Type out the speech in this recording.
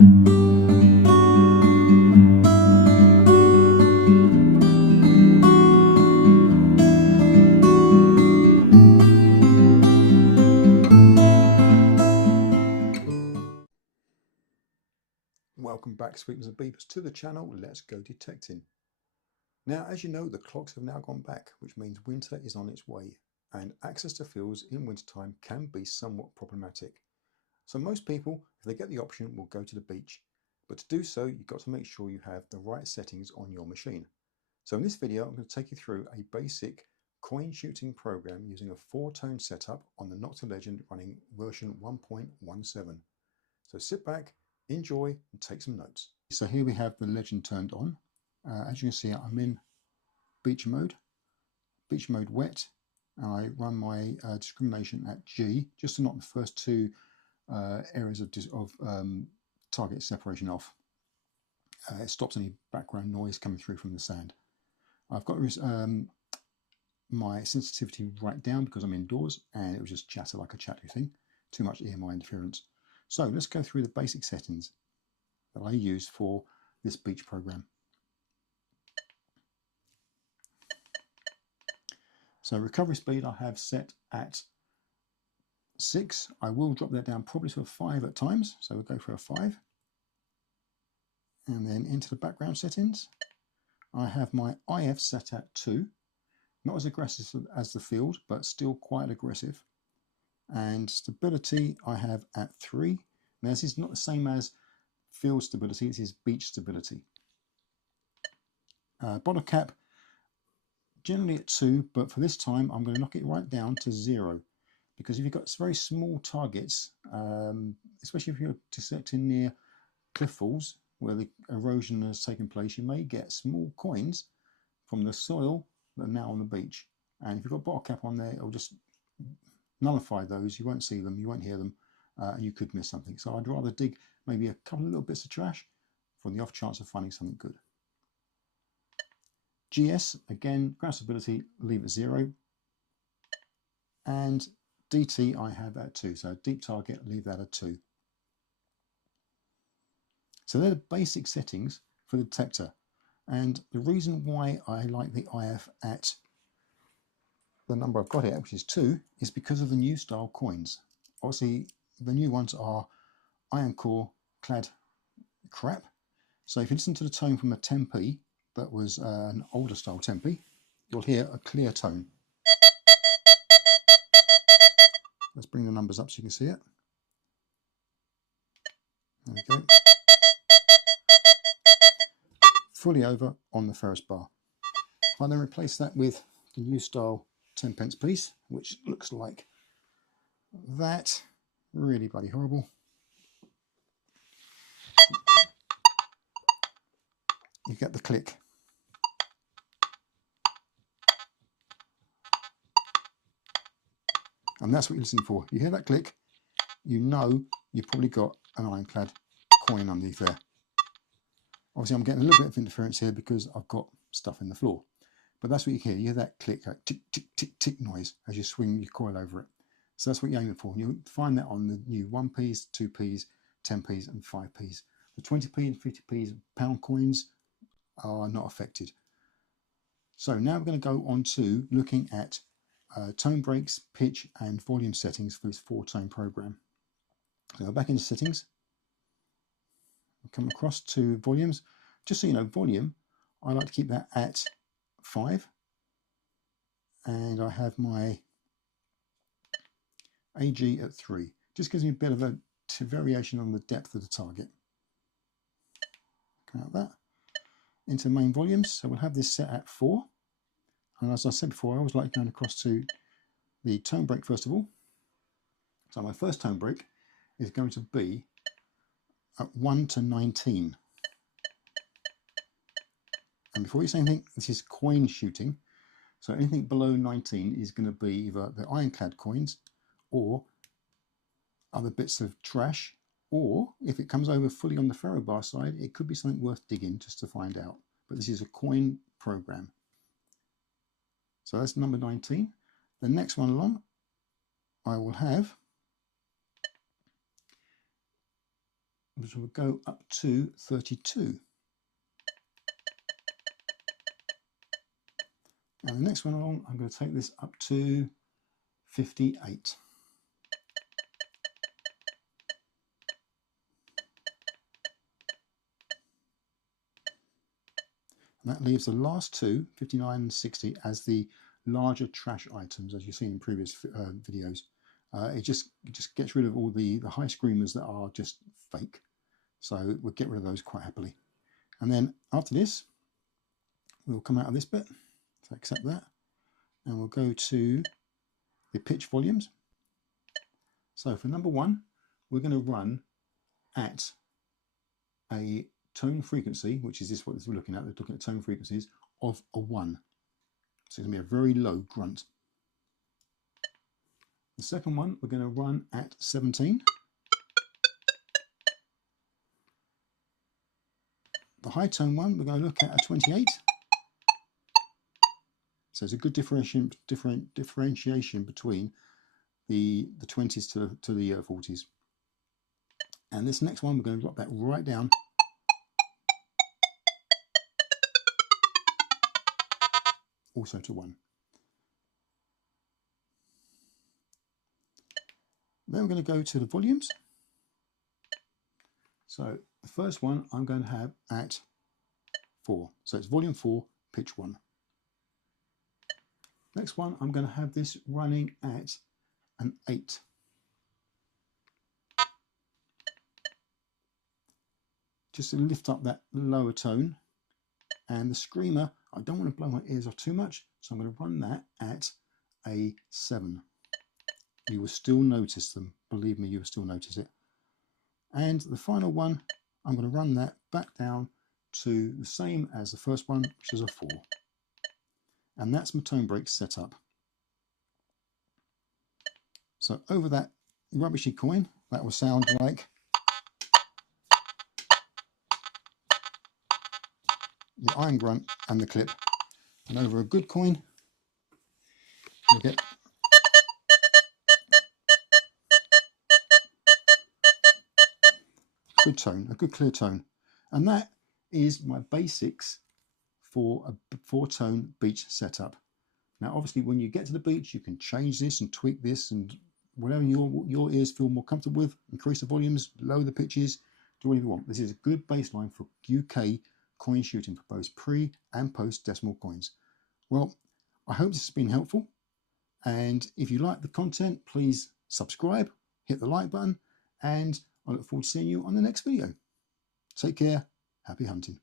Welcome back, sweepers and beepers, to the channel. Let's go detecting. Now, as you know, the clocks have now gone back, which means winter is on its way, and access to fields in wintertime can be somewhat problematic. So most people, if they get the option, will go to the beach. But to do so, you've got to make sure you have the right settings on your machine. So in this video, I'm going to take you through a basic coin shooting program using a 4-tone setup on the Nokta Legend running version 1.17. So sit back, enjoy, and take some notes. So here we have the Legend turned on. As you can see, I'm in beach mode wet. I run my discrimination at G, just to knock the first two areas of target separation off. It stops any background noise coming through from the sand. I've got my sensitivity right down because I'm indoors, and it was just chatter like a chatty thing. Too much EMI interference. So let's go through the basic settings that I use for this beach program. So recovery speed I have set at 6. I will drop that down probably to a 5 at times, so we'll go for a 5. And then into the background settings, I have my IF set at 2. Not as aggressive as the field, but still quite aggressive. And stability I have at 3. Now this is not the same as field stability, this is beach stability. Bottle cap generally at 2, but for this time I'm going to knock it right down to 0, because if you've got very small targets, especially if you're detecting near cliff falls where the erosion has taken place, you may get small coins from the soil that are now on the beach, and if you've got bottle cap on there, it'll just nullify those. You won't see them, you won't hear them, and you could miss something. So I'd rather dig maybe a couple of little bits of trash for the off chance of finding something good. GS, again, ground stability, leave at 0. And DT I have at 2, so deep target, leave that at 2. So they're the basic settings for the detector. And the reason why I like the IF at the number I've got here, which is 2, is because of the new style coins. Obviously, the new ones are iron core clad crap. So if you listen to the tone from a 10p, that was an older style 10p, you'll hear a clear tone. Let's bring the numbers up so you can see it. There we go. Fully over on the Ferris bar. If I then replace that with the new style 10p piece, which looks like that, really bloody horrible. You get the click. And that's what you're listening for. You hear that click, you know you've probably got an ironclad coin underneath there. Obviously I'm getting a little bit of interference here because I've got stuff in the floor. But that's what you hear. You hear that click, that tick, tick, tick, tick noise as you swing your coil over it. So that's what you're aiming for. You'll find that on the new 1p's, 2p's, 10p's and 5p's. The 20p and 50p's pound coins are not affected. So now we're going to go on to looking at tone breaks, pitch and volume settings for this 4-tone program. So go back into settings, come across to volumes. Just so you know, volume, I like to keep that at 5, and I have my AG at 3. Just gives me a bit of a variation on the depth of the target. Come out that into main volumes, so we'll have this set at 4. And as I said before, I always like going across to the tone break first of all. So my first tone break is going to be at 1 to 19. And before you say anything, this is coin shooting. So anything below 19 is going to be either the ironclad coins or other bits of trash, or if it comes over fully on the ferro bar side, it could be something worth digging just to find out. But this is a coin program. So that's number 19. The next one along, I will have which will go up to 32. And the next one along, I'm going to take this up to 58. And that leaves the last two, 59 and 60, as the larger trash items, as you've seen in previous videos. It just gets rid of all the high screamers that are just fake. So we'll get rid of those quite happily. And then after this, we'll come out of this bit, so accept that, and we'll go to the pitch volumes. So for number one, we're going to run at a tone frequency, which is what we're looking at. We're looking at tone frequencies of a 1. So it's going to be a very low grunt. The second one, we're going to run at 17. The high tone one, we're going to look at a 28. So it's a good differentiation between the 20s to the 40s. And this next one, we're going to drop that right down also to 1. Then we're going to go to the volumes. So the first one I'm going to have at 4. So it's volume 4, pitch 1. Next one, I'm going to have this running at an 8. Just to lift up that lower tone. And the screamer, I don't want to blow my ears off too much, so I'm going to run that at a 7. You will still notice them. Believe me, you will still notice it. And the final one, I'm going to run that back down to the same as the first one, which is a 4. And that's my tone break set up. So over that rubbishy coin, that will sound like the iron grunt and the clip. And over a good coin, you'll get good tone, a good clear tone. And that is my basics for a 4-tone beach setup. Now obviously when you get to the beach, you can change this and tweak this and whatever your ears feel more comfortable with. Increase the volumes, lower the pitches, do whatever you want. This is a good baseline for UK coin shooting for both pre and post decimal coins. Well, I hope this has been helpful, and if you like the content, please subscribe, hit the like button, and I look forward to seeing you on the next video. Take care, happy hunting.